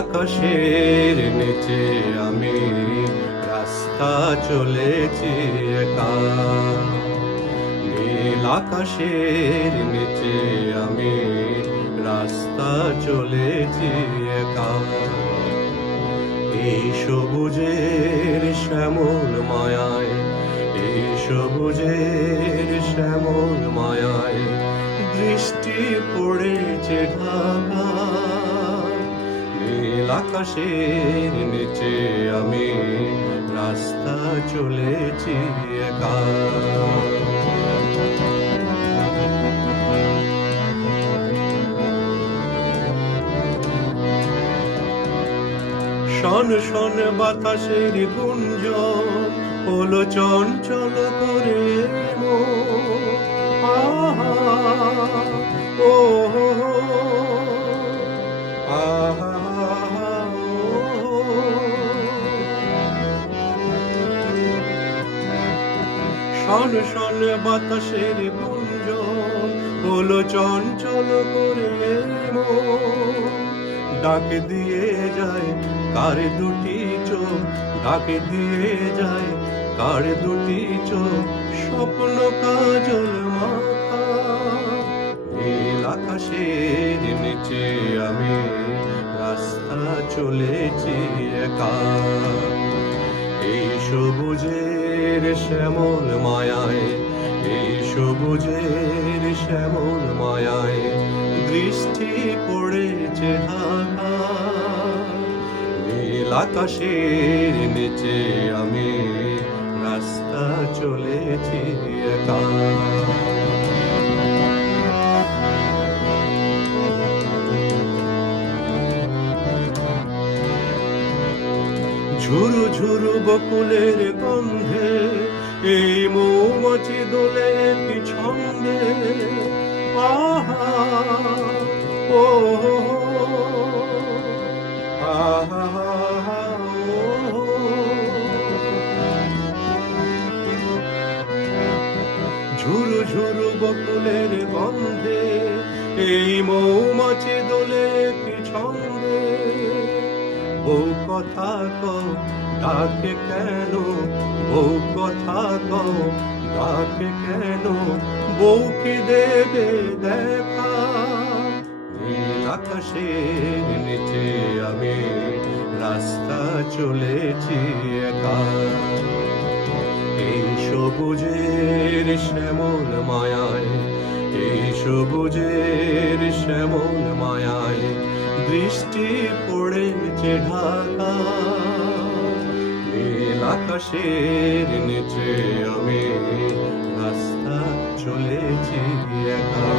আকাশের নিচে আমি রাস্তা চলেছি একা। নীল আকাশের নিচে আমি রাস্তা চলেছি একা। এই সবুজের শ্যামল মায়ায়, এই সবুজের শ্যামল মায়ায় দৃষ্টি পড়েছে ঢাকা। নীল আকাশের নিচে আমি রাস্তা চলেছি একা। শন শন বাতাসের গুঞ্জন হলো চঞ্চল করে মন। আহা ও আহা শন শন বাতাসের গুঞ্জন হলো চঞ্চল করে মন। ডাক দিয়ে যায় কার দুটি চোখ, ডাক দিয়ে যায় কার দুটি চোখ স্বপ্ন কাজল মাখা। নীল আকাশের নিচে আমি রাস্তা চলেছি একা। এই সবুজের শ্যামল মায়ায়, এই সবুজের শ্যামল মায়ায় দৃষ্টি পড়েছে ঢাকা। নীল আকাশের নিচে আমি রাস্তা চলেছি একা। ঝুরু ঝুরু বকুলের গন্ধে এই মৌমাছি দোলে কি ছন্দে। আহা ও আহা ও। ঝুরু ঝুরু বকুলের গন্ধে এই মৌমাছি দোলে কি ছন্দে। বউ কথা কও ডাকে কেন, বউ কথা কও ডাকে কেন, বউকে দেবে দেখা। নীল আকাশের নিচে আমি রাস্তা চলেছি একা। এই সবুজের শ্যামল মায়ায়, এই সবুজের শ্যামল মায়ায় দৃষ্টি পড়েছে ঢাকা। নীল আকাশের নিচে আমি রাস্তা চলেছি একা।